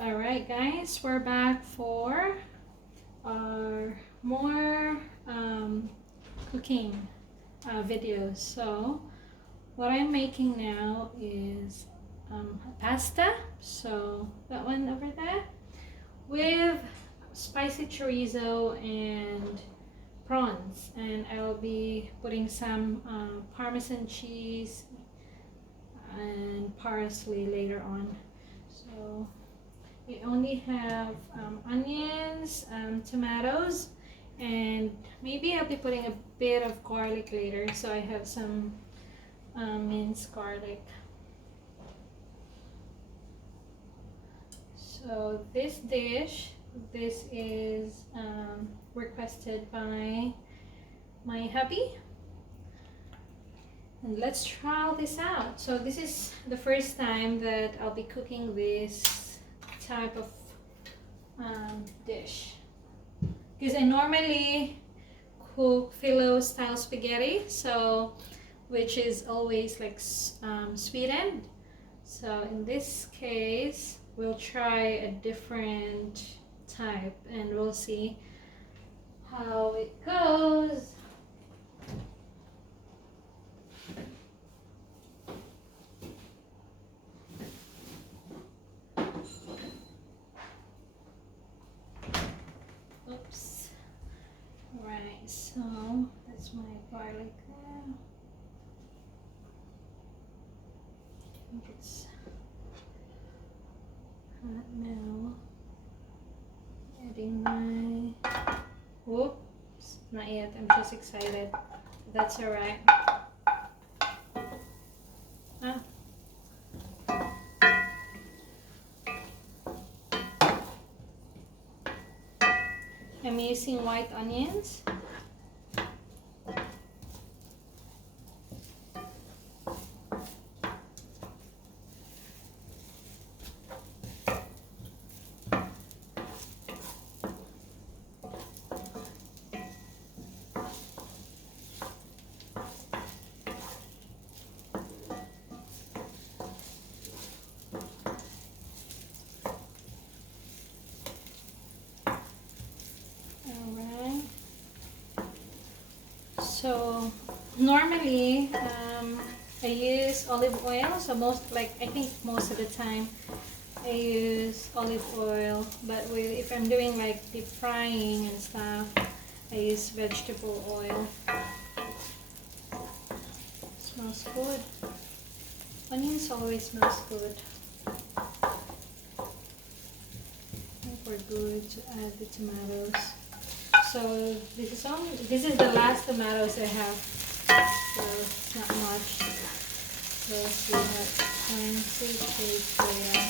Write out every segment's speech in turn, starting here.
Alright guys, we're back for our more cooking videos. So what I'm making now is pasta, so that one over there, with spicy chorizo and prawns, and I'll be putting some Parmesan cheese and parsley later on. So we only have onions, tomatoes, and maybe I'll be putting a bit of garlic later. So I have some minced garlic. So this dish, this is requested by my hubby. And let's try this out. So this is the first time that I'll be cooking this type of dish, because I normally cook phyllo style spaghetti, so which is always like sweetened. So in this case we'll try a different type and we'll see how it goes. Oops. Right, so that's my garlic there. I think it's hot now. Adding my, whoops, not yet, I'm just excited. That's alright. Ah. I'm using white onions. So normally I use olive oil, so I think most of the time I use olive oil, but if I'm doing like deep frying and stuff, I use vegetable oil. Smells good. Onions always smells good. I think we're good to add the tomatoes. So this is the last tomatoes I have, so it's not much. So we have 20 shades later.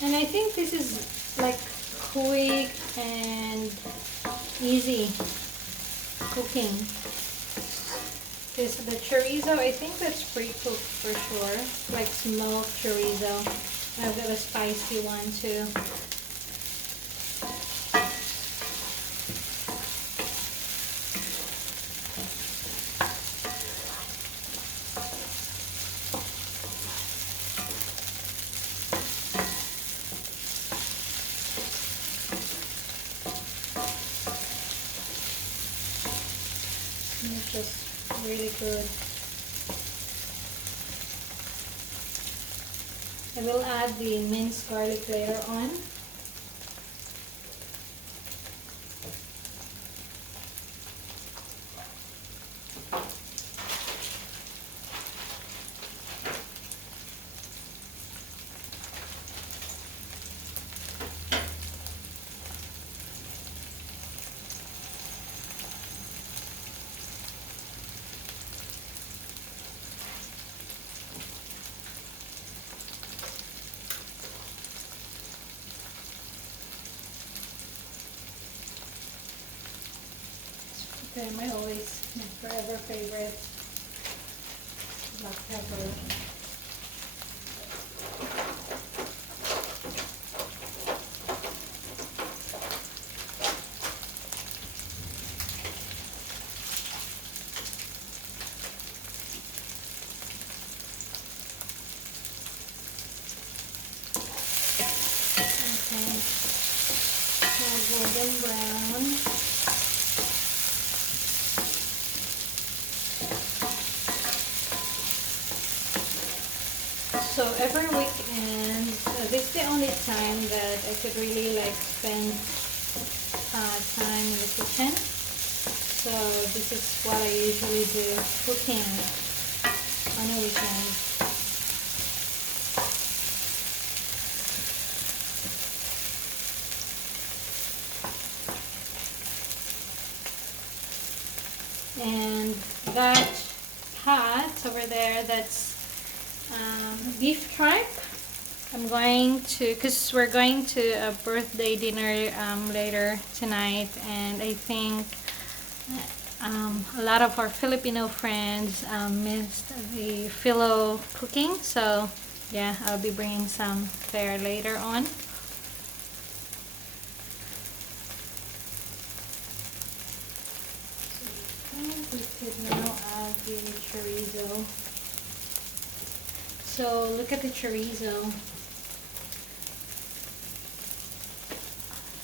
And I think this is like quick and easy cooking, because the chorizo, I think that's pre-cooked for sure, like smoked chorizo. I've got a spicy one too. It's just really good. I will add the minced garlic later on. Okay, my forever favorite, black pepper. golden brown. So every weekend, this is the only time that I could really like spend time in the kitchen. So this is what I usually do, cooking on a weekend. And that pot over there, that's beef tripe. I'm going to, because we're going to a birthday dinner later tonight, and I think a lot of our Filipino friends missed the philo cooking, so yeah, I'll be bringing some there later on. We could now add the chorizo. So look at the chorizo.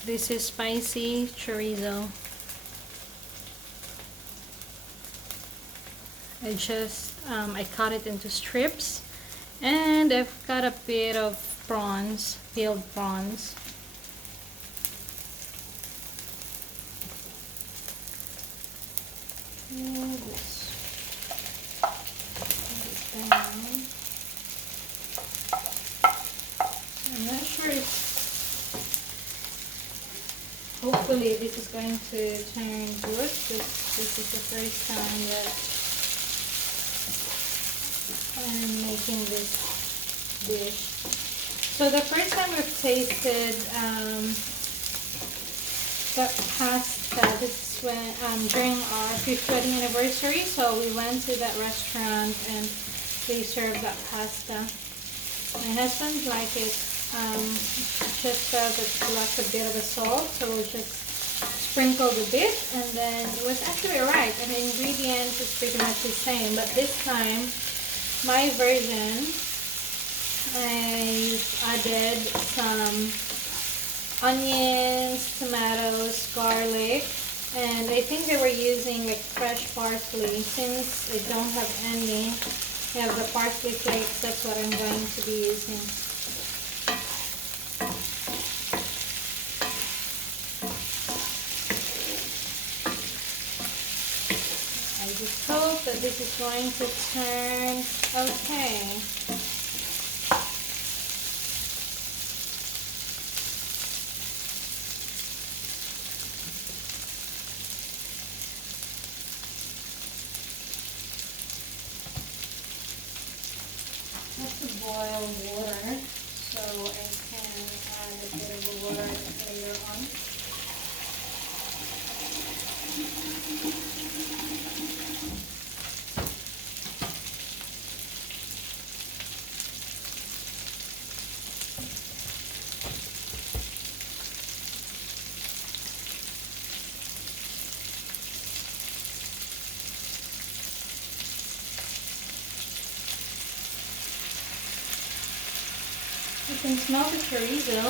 This is spicy chorizo. I cut it into strips, and I've got a bit of prawns, peeled prawns. I'm not sure if, hopefully this is going to turn good, because this is the first time that I'm making this dish. So the first time we've tasted that pasta, this is when during our 5th wedding anniversary. So we went to that restaurant and they served that pasta. My husband liked it. Just felt it lacked a bit of a salt, so we'll just sprinkled a bit, and then it was actually right. And the ingredients is pretty much the same, but this time my version, I added some onions, tomatoes, garlic, and I think they were using like fresh parsley. Since I don't have any, I have the parsley flakes. That's what I'm going to be using. I just hope that this is going to turn okay. I have to boil water, so I can add a bit of water later on. You can smell the chorizo.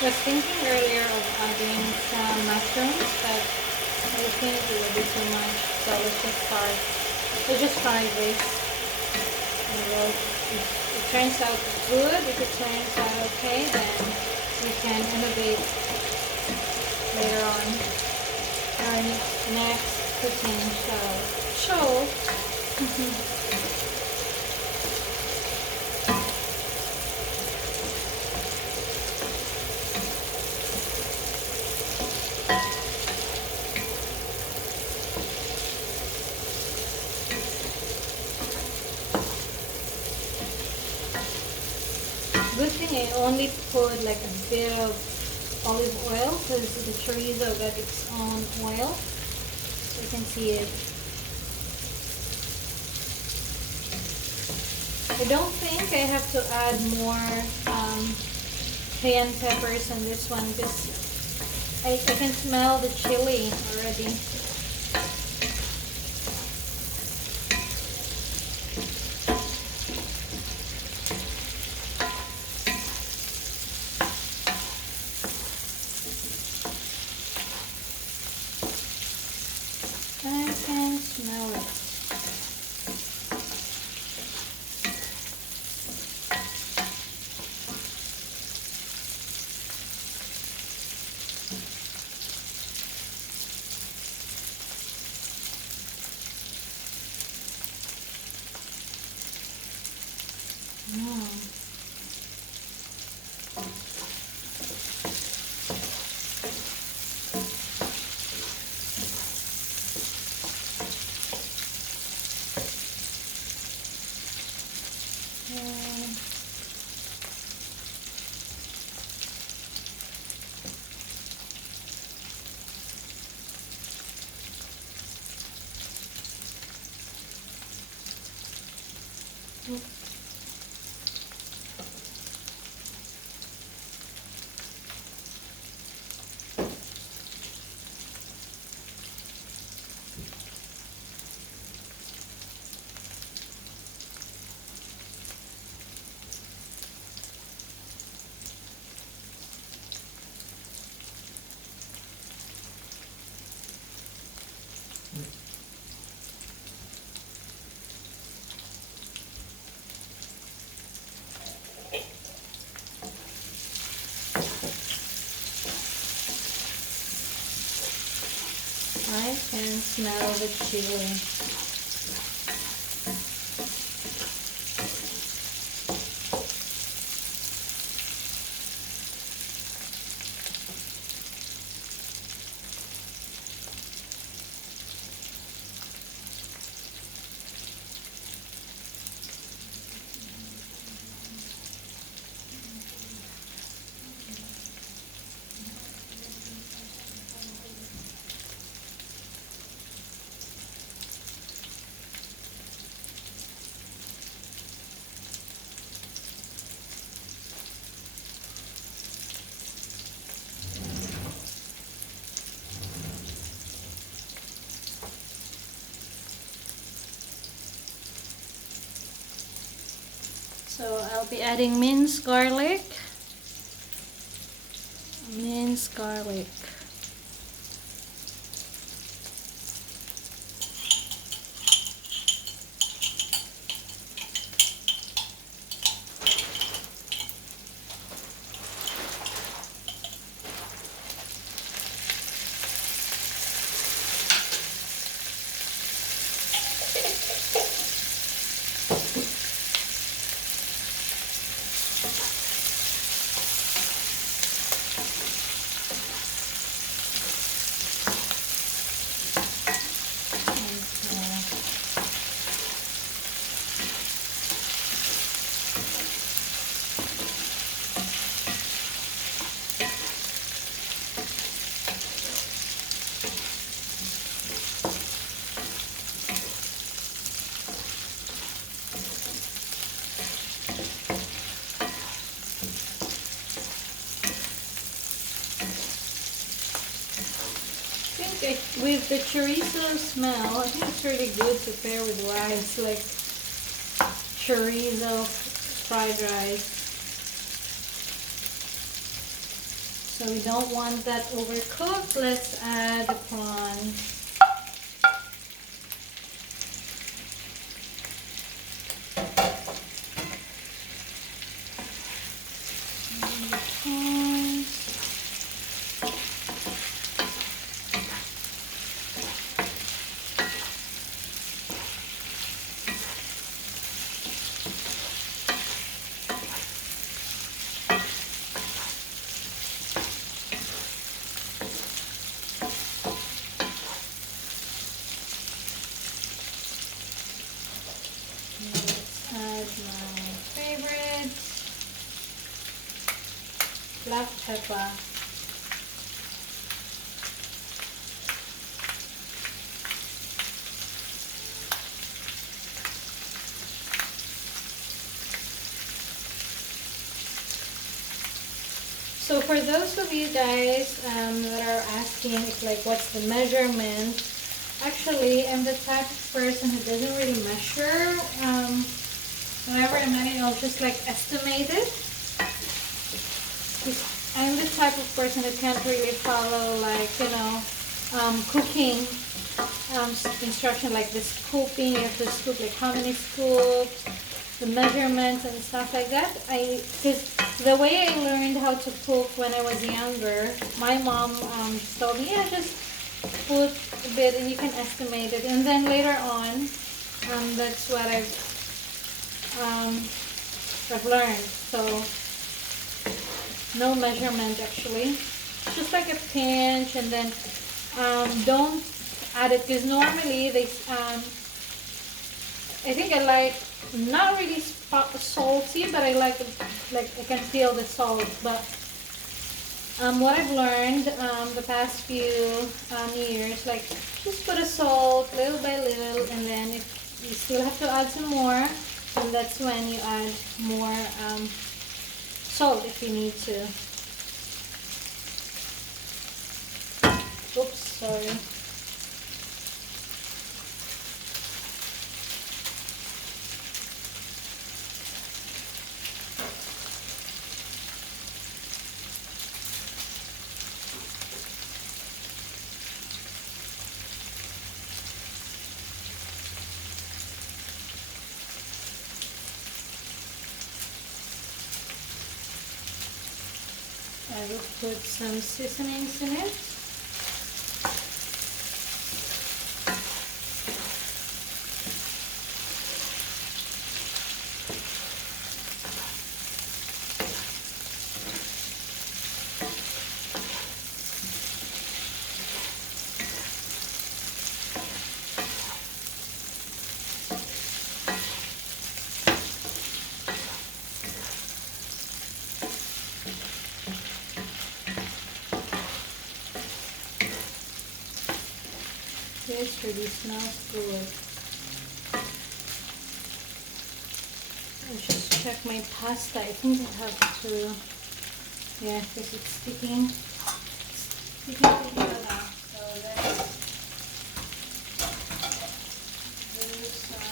I was thinking earlier of adding some mushrooms, but I think it will be too much. So let's just try this. And if it turns out good, if it turns out okay, then we can innovate later on our next cooking show. I only put like a bit of olive oil because the chorizo got its own oil. So you can see it. I don't think I have to add more cayenne peppers on this one because I can smell the chili already. I can smell it. I can smell the chili. So I'll be adding minced garlic. Minced garlic. With the chorizo smell, I think it's really good to pair with rice, like chorizo fried rice. So we don't want that overcooked. Let's add the prawn. black pepper. So for those of you guys that are asking, like, what's the measurement? Actually, I'm the type of person who doesn't really measure. Whenever I'm eating, I'll just like estimate it. I'm the type of person that can't really follow, like, cooking instruction, like the scooping. You have to scoop like how many scoops, the measurements and stuff like that. Because the way I learned how to cook when I was younger, my mom just told me, yeah, just put a bit and you can estimate it. And then later on, that's what I've learned. So no measurement actually, just like a pinch, and then don't add it because normally they I think I like not really salty, but I like I can feel the salt. But what I've learned the past few years, like just put a salt little by little, and then if you still have to add some more, and that's when you add more salt if you need to. Oops, sorry. I will put some seasonings in it. This really smells good. I'll just check my pasta. I think I have to, yeah, because it's sticking to the lap. So let's do some.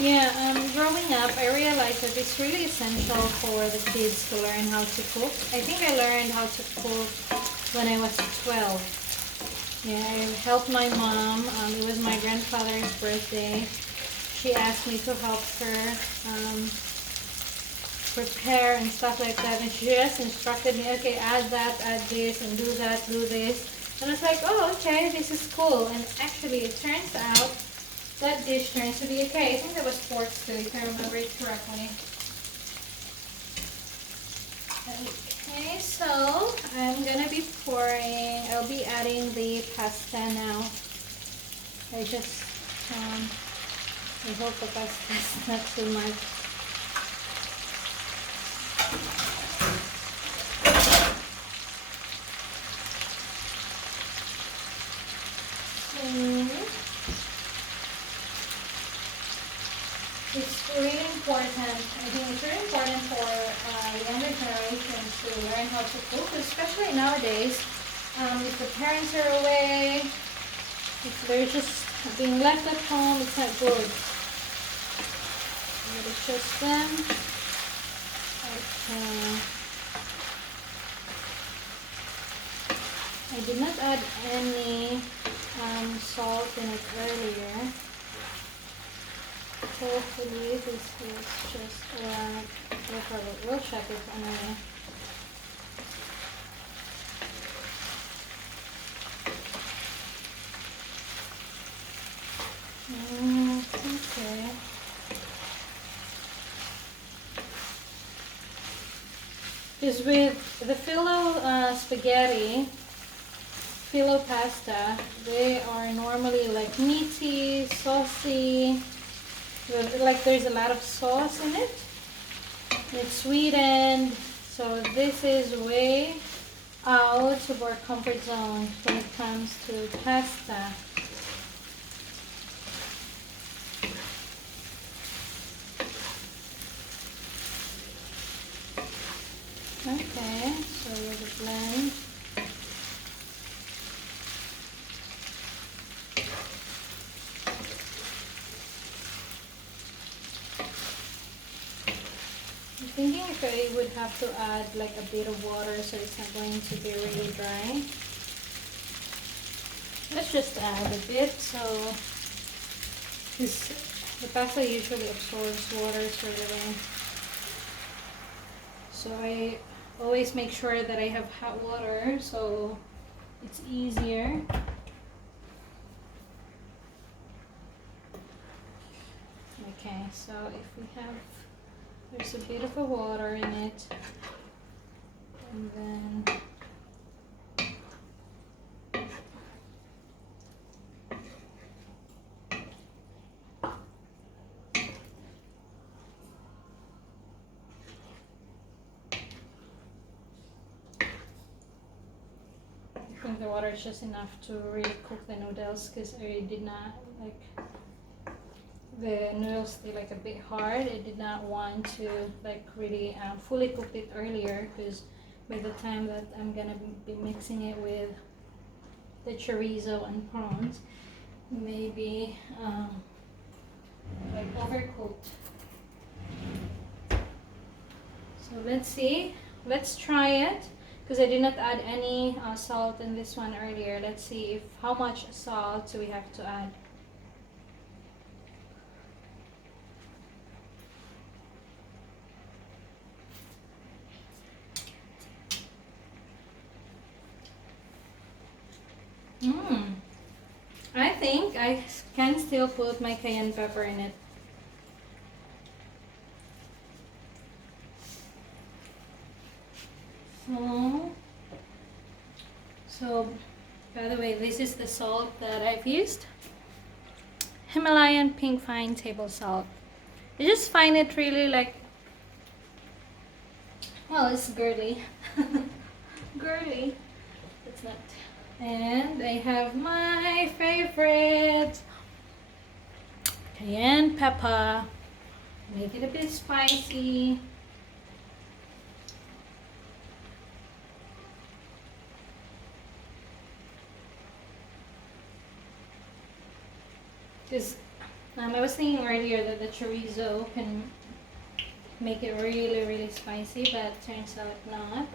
Yeah, growing up, I realized that it's really essential for the kids to learn how to cook. I think I learned how to cook when I was 12. Yeah, I helped my mom. It was my grandfather's birthday. She asked me to help her prepare and stuff like that. And she just instructed me, okay, add that, add this, and do that, do this. And I was like, oh, okay, this is cool. And actually, it turns out that dish turns to be okay. I think that was pork too, if I remember it correctly. Okay, so I'm gonna be I'll be adding the pasta now. I hope the pasta is not too much. It's really important. I think it's really important for younger generations to learn how to cook, especially nowadays. If the parents are away, if they're just being left at home, it's not good. I'm gonna just them. I did not add any salt in it earlier. Hopefully this is just right. We'll check it anyway. Okay. Because with the filo pasta, they are normally like meaty, saucy, like there's a lot of sauce in it. It's sweetened, so this is way out of our comfort zone when it comes to pasta. Okay, so with the blend. I'm thinking if I would have to add like a bit of water so it's not going to be really dry. Let's just add a bit so the pasta usually absorbs water straight away. So I always make sure that I have hot water so it's easier. Okay, so if we have, there's a bit of a water in it, and then I think the water is just enough to really cook the noodles because I did not like the noodles. They like a bit hard. I did not want to like really fully cook it earlier because by the time that I'm gonna be mixing it with the chorizo and prawns, maybe like overcooked. So let's see. Let's try it. Because I did not add any salt in this one earlier. Let's see how much salt we have to add. I think I can still put my cayenne pepper in it. So, by the way, this is the salt that I've used. Himalayan pink fine table salt. I just find it really like, well, it's girly. Girly. It's not. And I have my favorite cayenne pepper. Make it a bit spicy. Because I was thinking earlier that the chorizo can make it really, really spicy, but turns out not.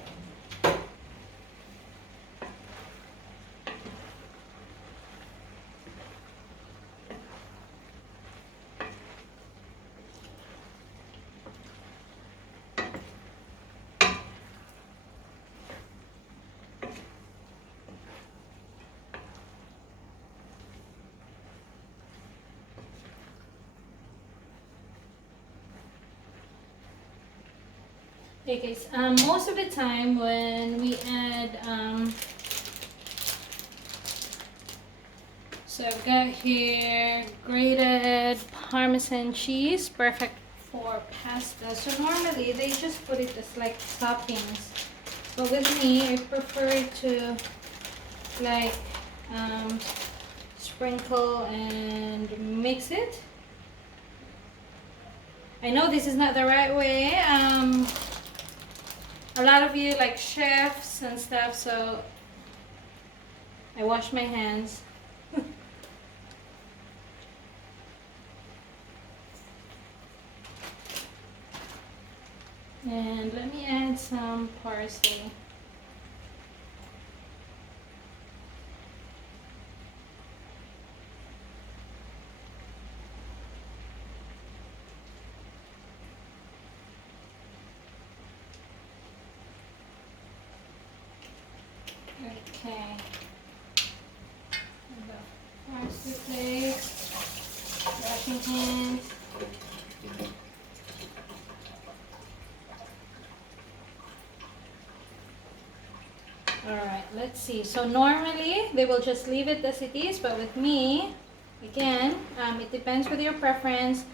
Okay, guys, most of the time when we add, so I've got here grated Parmesan cheese, perfect for pasta. So normally they just put it as like toppings, but with me I prefer to like sprinkle and mix it. I know this is not the right way. A lot of you like chefs and stuff, so I wash my hands. And let me add some parsley. Okay. And the parsley flakes, washing hands. Alright, let's see. So normally they will just leave it as it is, but with me, again, it depends with your preference.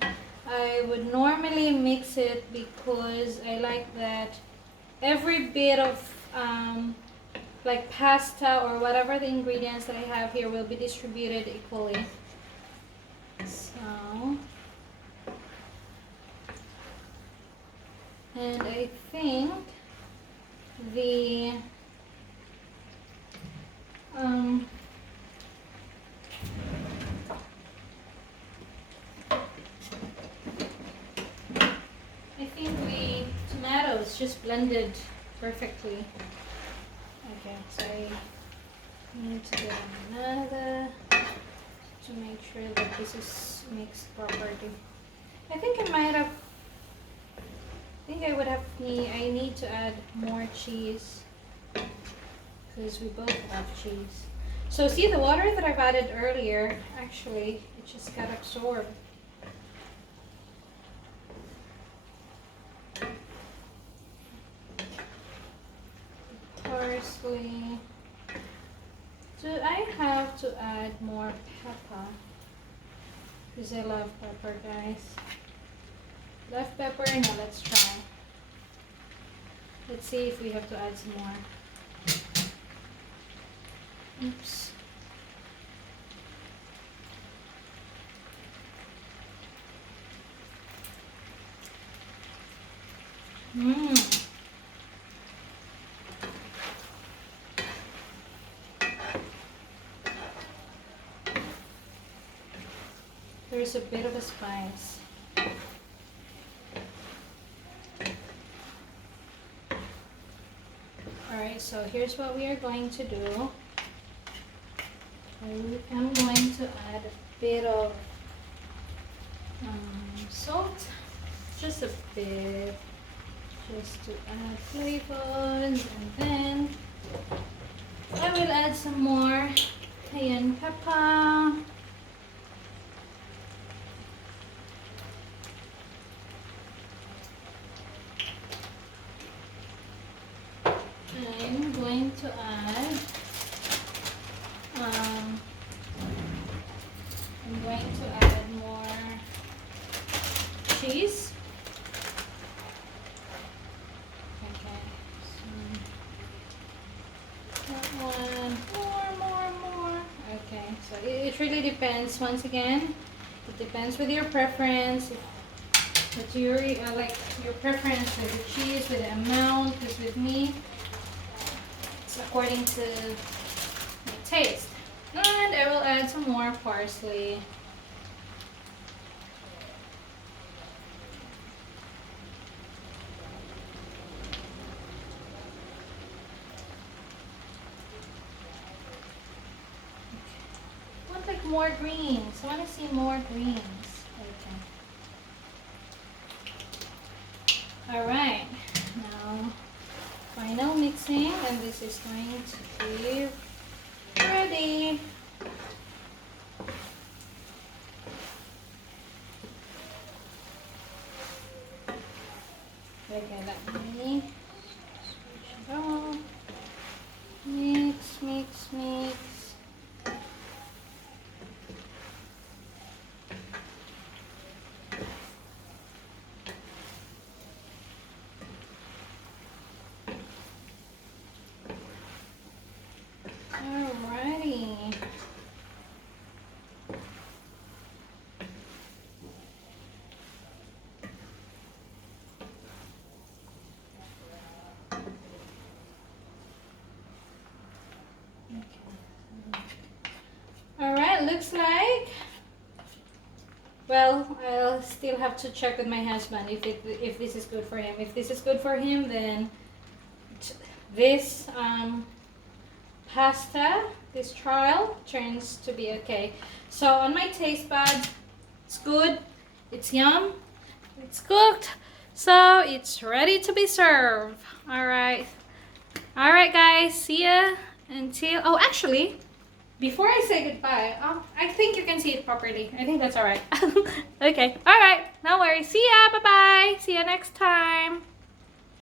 I would normally mix it because I like that every bit of like pasta or whatever the ingredients that I have here will be distributed equally. So, and I think the tomatoes just blended perfectly. Okay, so I need to get another to make sure that this is mixed properly. I think I need to add more cheese because we both love cheese. So see, the water that I've added earlier, actually, it just got absorbed. Parsley. Do I have to add more pepper? Because I love pepper, guys. Love pepper? Now let's try. Let's see if we have to add some more. Oops. There's a bit of a spice. Alright, so here's what we are going to do. I'm going to add a bit of salt, just a bit, just to add flavors, and then I will add some more cayenne pepper. I'm going to add more cheese. Okay, so that one, more. Okay, so it really depends. Once again, it depends with your preference. But like your preference with the cheese, with the amount, because with me, it's according to my taste. And I will add some more parsley. I want like more greens. I want to see more greens. Okay. Alright. Now, final mixing, and this is going to be ready. Okay, let me switch it on. Mix. Alrighty. Alright, looks like Well, I'll still have to check with my husband if this is good for him. If this is good for him, then this pasta, this trial turns to be okay. So on my taste bud, it's good, it's yum, it's cooked, so it's ready to be served. All right guys, see ya until, oh actually, before I say goodbye, I think you can see it properly. I think that's all right. Okay, all right, no worries. See ya, bye bye, see ya next time.